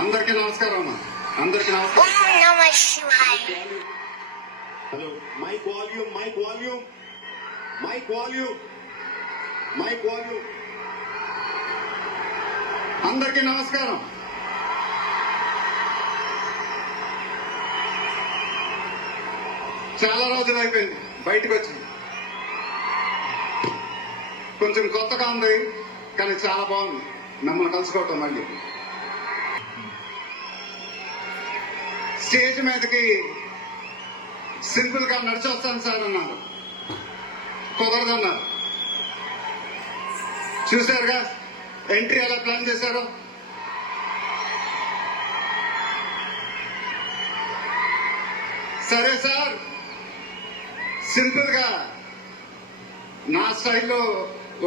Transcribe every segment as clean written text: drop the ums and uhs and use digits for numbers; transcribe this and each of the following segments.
అందరికీ నమస్కారం అమ్మా. అందరికీ నమస్కారం. Hello, mic volume, mic volume, mic volume, mic volume. అందరికీ నమస్కారం. చాలా రోజులు అయిపోయింది బయటకు వచ్చి. కొంచెం కొత్తగా ఉంది కానీ చాలా బాగుంది మిమ్మల్ని కలుసుకోవటం. మళ్ళీ స్టేజ్ మీదకి సింపుల్ గా నడిచొస్తాను సార్ అన్నారు. కుదరదన్నారు. చూశారుగా ఎంట్రీ ఎలా ప్లాన్ చేశారు. సరే సార్, సింపుల్ గా నా స్టైల్లో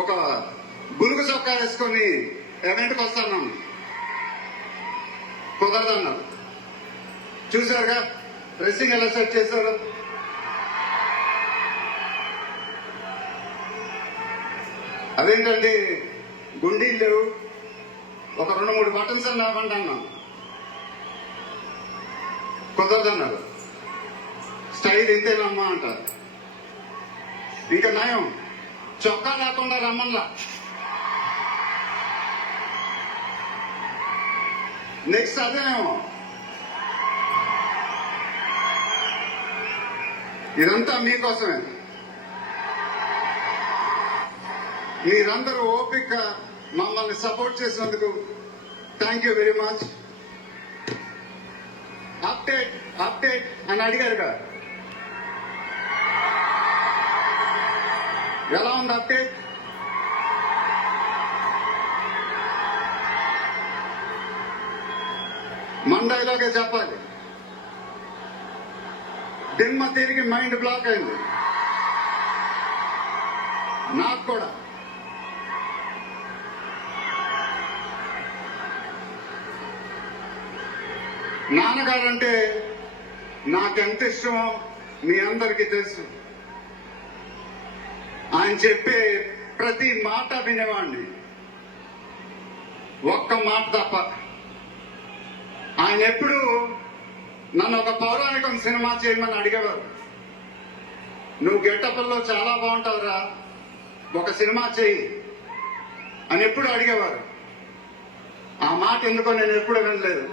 ఒక బులుగు చొక్కా వేసుకొని ఈవెంట్కి వస్తాను. కుదరదన్నారు. చూశారుగా డ్రెస్సింగ్ ఎలా సెట్ చేశారు. అదేంటండి గుండీలు ఒక 2-3 బటన్స్ అని ఇవ్వండి అన్నాం. కుదరదన్నారు. స్టైల్ ఇంతేనమ్మా అంటారు. ఇంకా నయం చొక్కా లేకుండా రమ్మన్లా. నెక్స్ట్ అదేనేమో. ఇదంతా మీకోసమే. మీరందరూ ఓపిక మమ్మల్ని సపోర్ట్ చేసినందుకు thank you very much. Update update అని అడిగారు కదా, ఎలా ఉంది అప్డేట్? మండైలోకే చెప్పాలి. దిమ్మ తిరిగి మైండ్ బ్లాక్ అయింది నాకు కూడా. నాన్నగారంటే నాకెంత ఇష్టమో మీ అందరికీ తెలుసు. ఆయన చెప్పే ప్రతి మాట వినేవాడిని, ఒక్క మాట తప్ప. ఆయన ఎప్పుడు నన్ను ఒక పౌరాణికం సినిమా చేయమని అడిగేవారు. నువ్వు గెటప్లో చాలా బాగుంటావురా, ఒక సినిమా చెయ్యి అని ఎప్పుడు అడిగేవారు. ఆ మాట ఎందుకో నేను ఎప్పుడు వినలేదు.